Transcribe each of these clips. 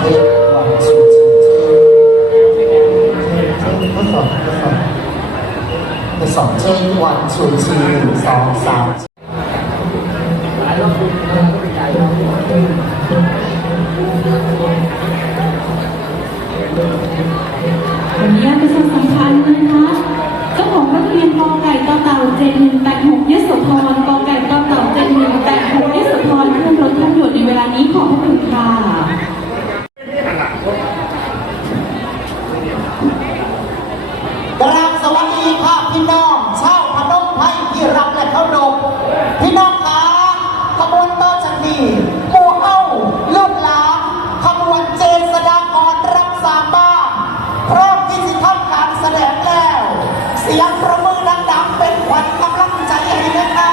เทศวันสุดทดสอบเช่นวันสุดชี2 3วันนี้ประชาสัมพันธ์นะคะเจ้าของรถทะเบียนกไก่ต่อเต่า7186ยโสธรกไก่ต่อเต่า7186ยโสธรขึ้นรถทางด่วนในเวลานี้ขอบพระคุณค่ะกราบสวัสดีค่ะพี่น้องชาวพนมไพรที่รักและเคารพพี่น้องคะขบวนต่อจากนี้หมู่เอ้าลูกหลานขบวนเจษฎากรรักษาบ้านพร้อมที่จะทำการแสดงแล้วเสียงประมือดังๆเป็นขวัญกำลังใจให้นะคะ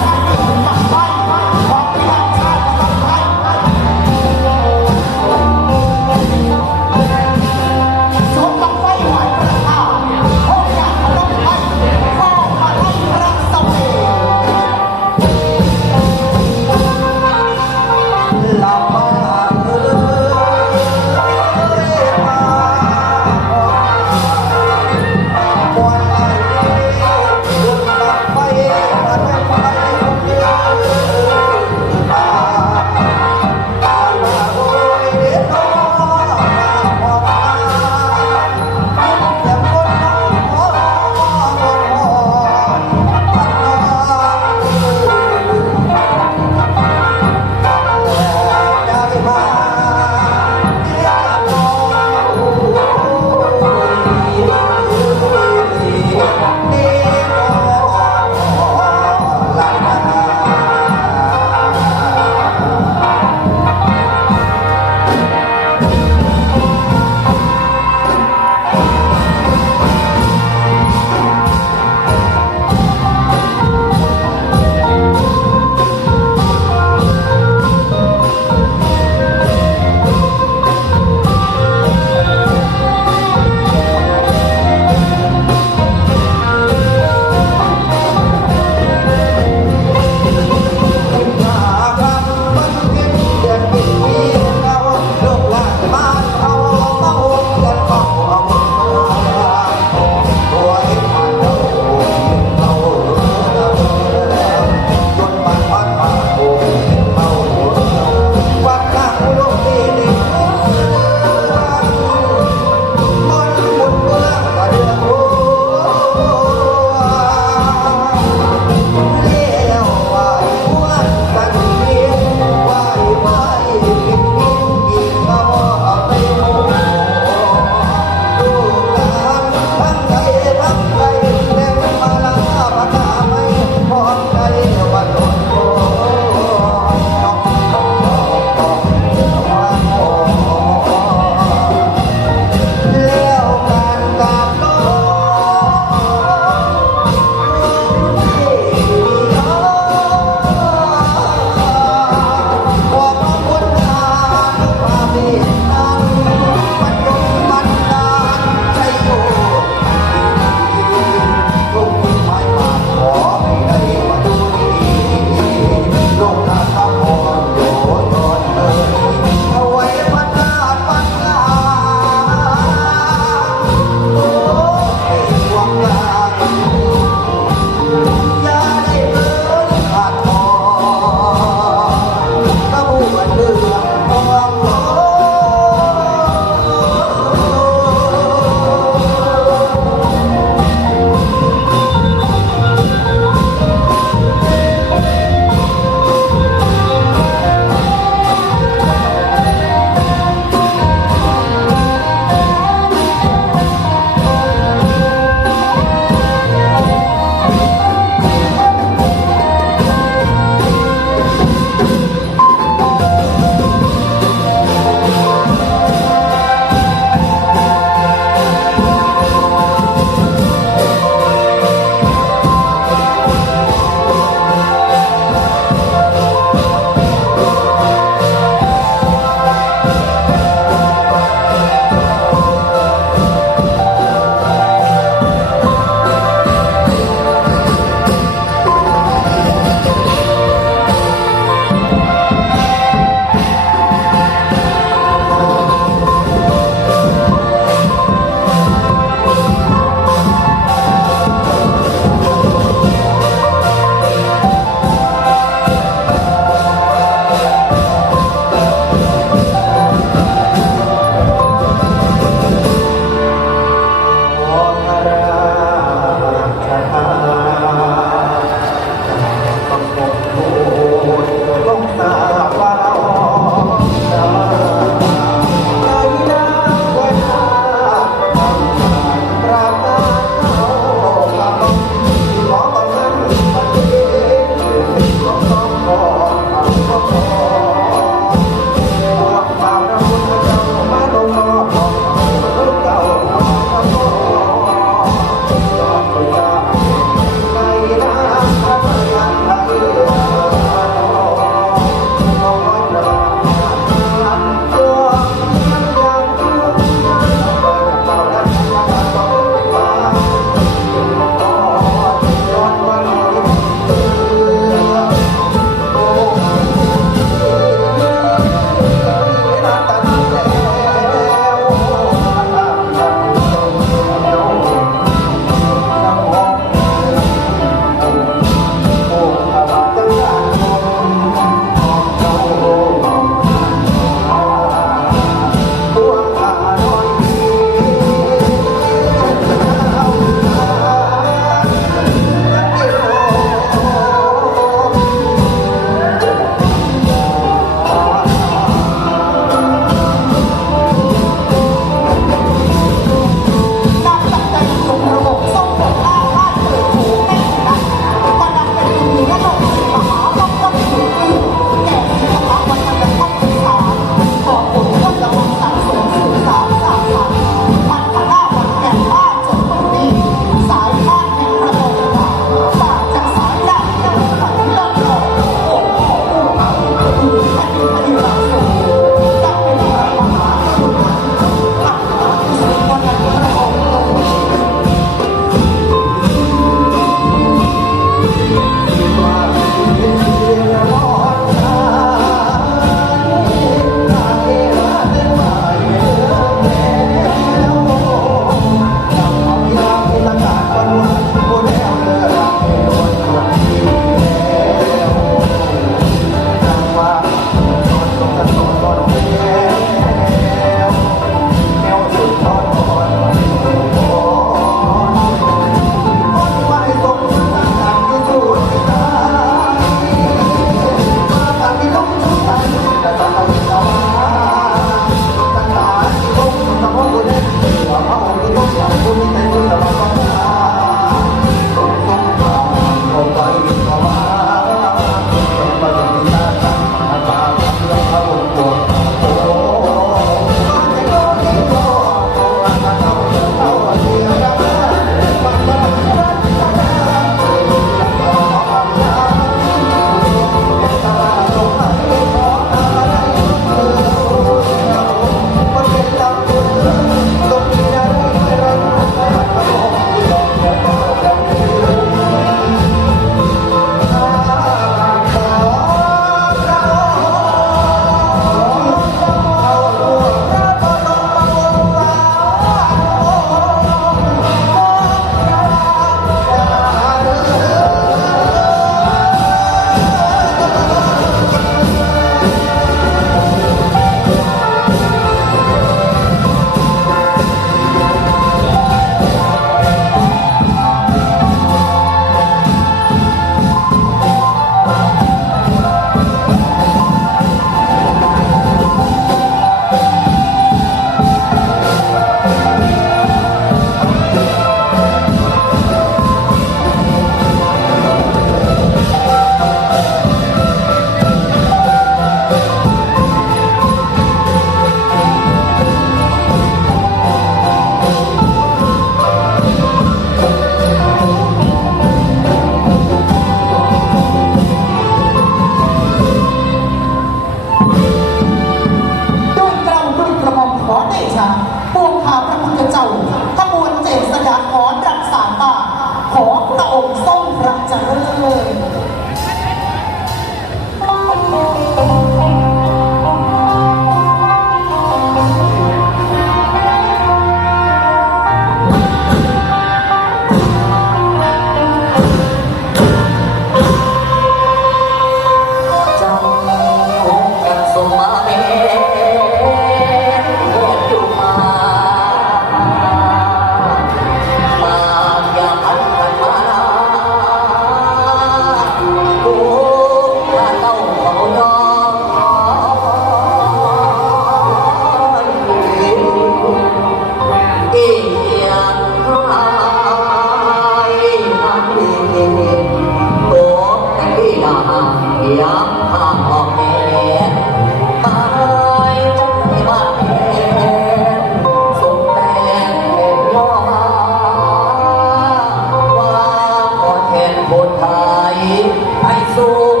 สุข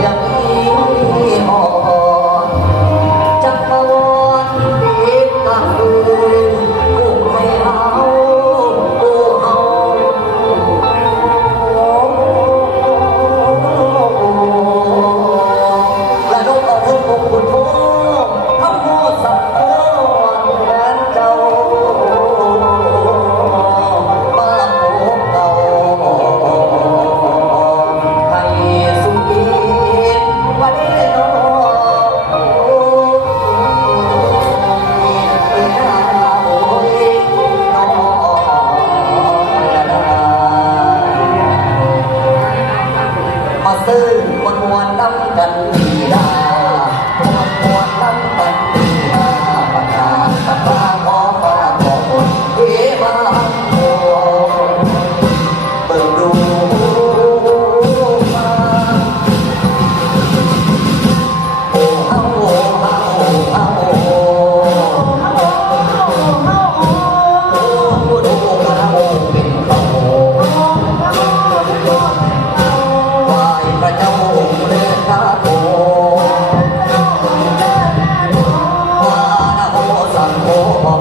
อย่างนี้อ่อนจักรวาลปิดตาดูกูไม่เอากูเอาและนกเอาเพื่อนพวกคุณโทษทำโมสัพพอนแทนเจ้าบ้านพวกเรา ให้สุขีวันนี้นอโอ้ยนอมาซื้อวันวันน้ำกันดีดาวันวันน้ำกันดีดาปากกาปากกาขอฝากขอคนเอ๋มาโอ้เปิดดูมา โอ้เฮาโอ้เฮาโอ้เฮาโอ้โอ้ดูกระโอ้เป็นโตไหว้พระเจ้าองค์เดชะโตวานะโมสังโฆบอก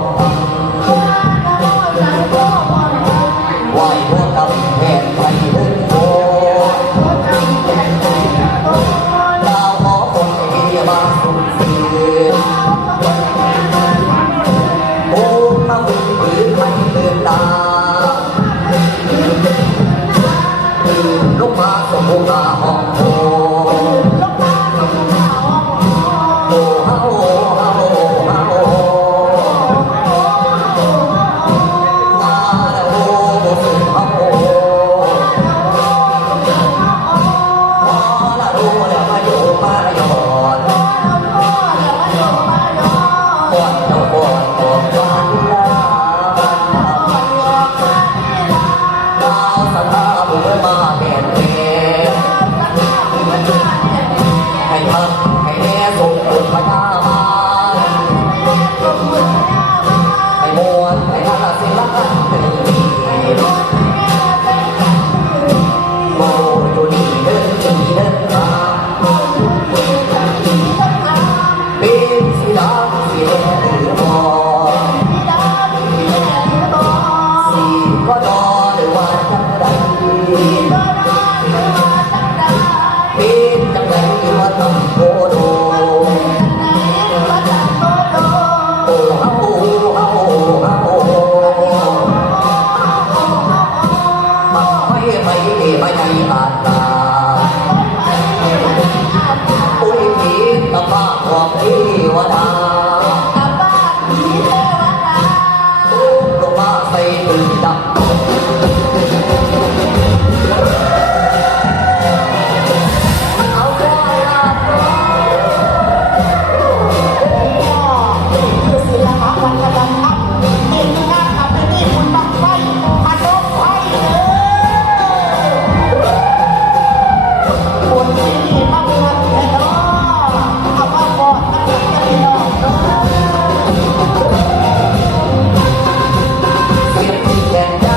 ไหว้พระกำแพงไทยเดินโต ดาวหอคนที่มาสุขสีโอ้มาบุญปืนไม่เดินตาตื่นลงมาสมบูรณ์ห้องโอ้โอ้เฮาโอ้เฮาโอ้เฮามาแล้วโอ้สุดเฮาโอ้มาแล้วโอ้แล้วมาโยมาโยน ก่อนเจ้าก่อนก่อนวันลาดาวสถาบุญมาแก่นแก่ให้พักให้แม่ส่งบุญพระนามาให้มวลให้ท่านศิลป์ตื่นโอ้อยู่ดีเดินดีเดินมาเป็นสีดำสีแดงหรือบ่สีก็ดอหรือว่าจังใดเป็นจังใดว่าทำโคโดโอ้เฮาเฮาเฮาไม่ไม่ใหญ่อาตาอุ้ยผีตะบ้าของเทวดาลูกลงมาใส่ตื่นดับเอาใจลาด คือศิลปะวัฒนธรรมเป็นงานประเพณีบุญบั้งไฟอารมณ์ไฟบุญที่นี่บังคับแค่น้อเอามาก่อนตั้งแต่พี่น้องเนาะ เสียงที่แก่นใจ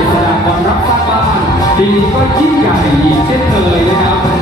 เจษฎากรรับสร้างบ้านปีนี้ก็ยิ่งใหญ่อีกเช่นเคยนะครับ